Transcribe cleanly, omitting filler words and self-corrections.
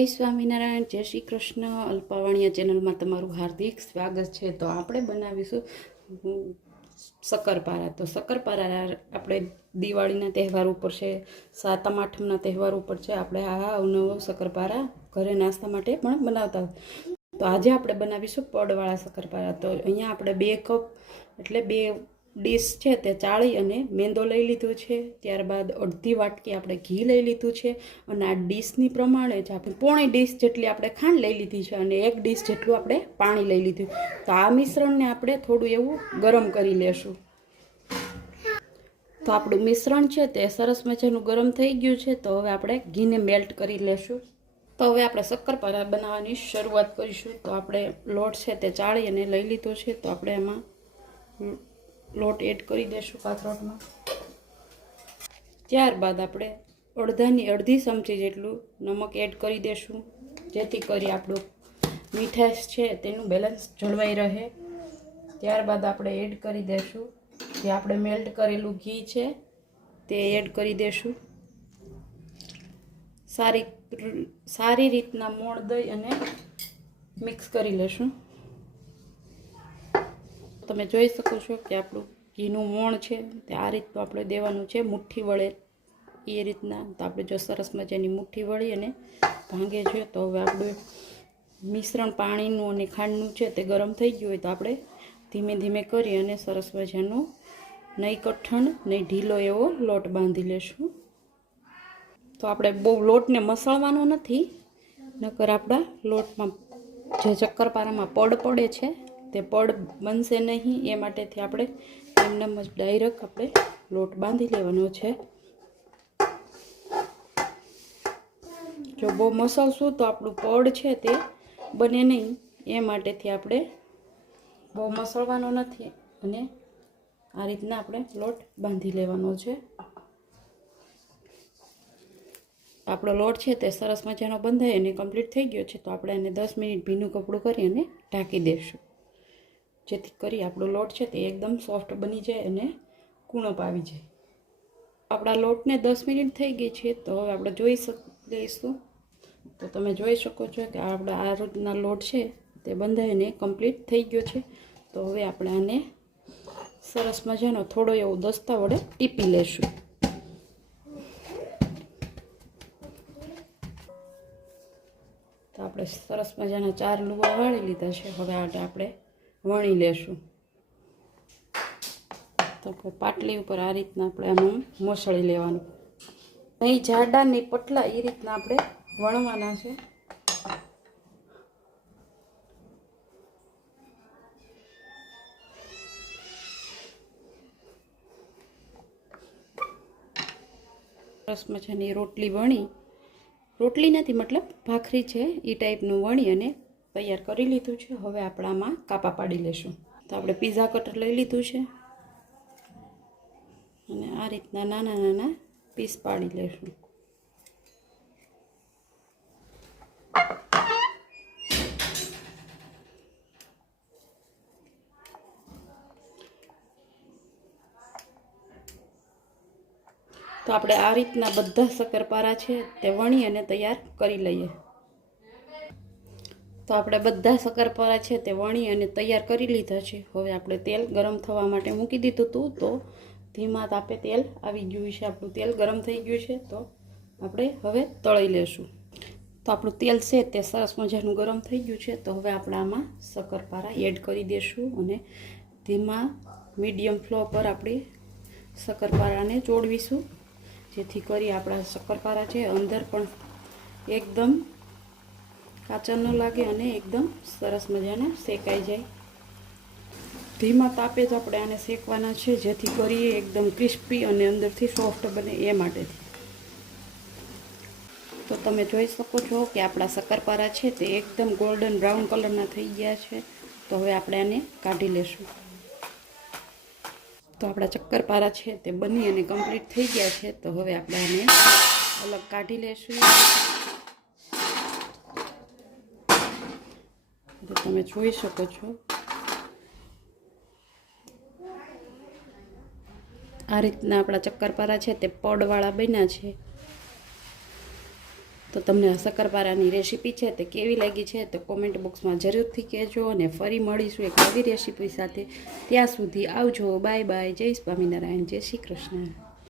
जय स्वामीनारायण जय श्री कृष्ण अल्पावाणिया चेनल में तमारुं हार्दिक स्वागत है। तो आपणे बनावीशुं शक्करपारा। तो शक्करपारा आपणे दिवाळीना तहेवार पर छे, सातम आठमना तहेवार पर छे। आपणे आ अवनवो शक्करपारा घरे नास्ता माटे पण बनावता। तो आज आपणे बनावीशुं पडवाळा शक्करपारा। तो अहींया आपणे 2 कप एटले 2 ડીશ છે તે ચાળી અને મેંદો લઈ લીધો છે। ત્યારબાદ અડધી વાટકી આપણે ઘી લઈ લીધું છે અને આ ડીશની પ્રમાણે જ આપણે પોણી ડીશ જેટલી આપણે ખાંડ લઈ લીધી છે અને 1 ડીશ જેટલું આપણે પાણી લઈ લીધું। તો આ મિશ્રણને આપણે થોડું એવું ગરમ કરી લેશું। તો આપણું મિશ્રણ છે તે સરસ મજાનું ગરમ થઈ ગયું છે। તો હવે આપણે ઘીને મેલ્ટ કરી લેશું। તો હવે આપણે શક્કરપારા બનાવવાની શરૂઆત કરીશું। તો આપણે લોટ છે તે ચાળી અને લઈ લીધો છે। તો આપણે એમાં લોટ એડ કરી દેશું પાથરોટમાં। ત્યારબાદ આપણે અડધી ચમચી જેટલું નમક એડ કરી દેશું, જેથી કરી આપણું મીઠાશ છે તેનું બેલેન્સ જળવાઈ રહે। ત્યારબાદ આપણે એડ કરી દેશું જે આપણે મેલ્ટ કરેલું ઘી છે તે એડ કરી દેશું। સારી રીતના મોણ દઈ અને મિક્સ કરી લેશું। તમે જોઈ શકો છો કે આપણું ઘીનું મોણ છે તે આ રીતનું આપણે દેવાનું છે, મુઠ્ઠી વળે એ રીતના। તો આપણે જો સરસ મજાની મુઠ્ઠી વળી અને ભાંગે છે। તો હવે આપણું મિશ્રણ પાણીનું અને ખાંડનું છે તે ગરમ થઈ ગયું હોય તો આપણે ધીમે ધીમે કરી અને સરસ મજાનો નહીં કઠણ નહીં ઢીલો એવો લોટ બાંધી લેશું। તો આપણે બહુ લોટને મસળવાનો નથી, નકર આપણા લોટમાં જે શક્કરપારામાં પડ પડે છે તે પડ બનશે નહીં, એ માટેથી આપણે એમને જ ડાયરેક્ટ આપણે લોટ બાંધી લેવાનો છે। જો બહુ મસળશું તો આપણું પડ છે તે બને નહીં, એ માટેથી આપણે બહુ મસળવાનો નથી અને આ રીતના આપણે લોટ બાંધી લેવાનો છે। આપણો લોટ છે તે સરસ મજાનો બંધાઈ અને કમ્પ્લીટ થઈ ગયો છે। તો આપણે એને 10 મિનિટ ભીનું કપડું કરી અને ઢાંકી દઈશું, જેથી કરી આપણો લોટ છે તે એકદમ સોફ્ટ બની જાય અને કૂણપ આવી જાય। આપણા લોટને 10 મિનિટ થઈ ગઈ છે। તો હવે આપણે જોઈ લઈશું। તો તમે જોઈ શકો છો કે આપણા આ રીતના લોટ છે તે બંધાઈને કમ્પ્લીટ થઈ ગયો છે। તો હવે આપણે આને સરસ મજાનો થોડો એવો દસ્તા વડે ટીપી લેશું। તો આપણે સરસ મજાના 4 લુવા વાળી લીધા છે। હવે આપણે વણી લેશું। તો પાટલી ઉપર આ રીતના આપણે આનું મોસળી લેવાનું, નહીં જાડા નહીં પતલા, એ રીતના આપણે વણવાના છે। સરસ મજાની રોટલી વણી, રોટલી નથી મતલબ ભાખરી છે એ ટાઈપનું વણી અને તૈયાર કરી લીધું છે। હવે આપણે આમાં કાપા પાડી લેશું। તો આપણે પીઝા કટર લઈ લીધું છે અને આ રીતના નાના નાના પીસ પાડી લેશું। તો આપણે આ રીતના બધા શક્કરપારા છે તે વણી અને તૈયાર કરી લઈએ। તો આપણે બધા શક્કરપારા છે તે વણી અને તૈયાર કરી લીધા છે। હવે આપણે તેલ ગરમ થવા માટે મૂકી દીધું હતું। તો ધીમા તાપે તેલ આવી ગયું છે, આપણું તેલ ગરમ થઈ ગયું છે। તો આપણે હવે તળી લેશું। તો આપણું તેલ છે તે સરસ મજાનું ગરમ થઈ ગયું છે। તો હવે આપણે આમાં શક્કરપારા એડ કરી દઈશું અને ધીમા મીડિયમ ફ્લો પર આપણે શક્કરપારાને ચોળવીશું, જેથી કરી આપણા શક્કરપારા છે અંદર પણ એકદમ કાચા ન લાગે અને એકદમ સરસ મજાના શેકાઈ જાય। ધીમા તાપે જ આપણે આને શેકવાના છે, જેથી કરી એકદમ ક્રિસ્પી અને અંદરથી સોફ્ટ બને એ માટેથી। તો તમે જોઈ શકો છો કે આપણા શક્કરપારા છે તે એકદમ ગોલ્ડન બ્રાઉન કલરના થઈ ગયા છે। તો હવે આપણે આને કાઢી લેશું। તો આપણા શક્કરપારા છે તે બની અને કમ્પ્લીટ થઈ ગયા છે। તો હવે આપણે આને અલગ કાઢી લેશું। તો તમે જોઈ શકો છો આ રીતના આપણા શક્કરપારા છે તે પડવાળા બન્યા છે। તો તમને આ શક્કરપારાની રેસીપી છે તે કેવી લાગી છે તો કોમેન્ટ બોક્સમાં જરૂરથી કહેજો અને ફરી મળીશું એક નવી રેસીપી સાથે. ત્યાં સુધી આવજો. Bye bye. જય સ્વામિનારાયણ. જય શ્રી કૃષ્ણ.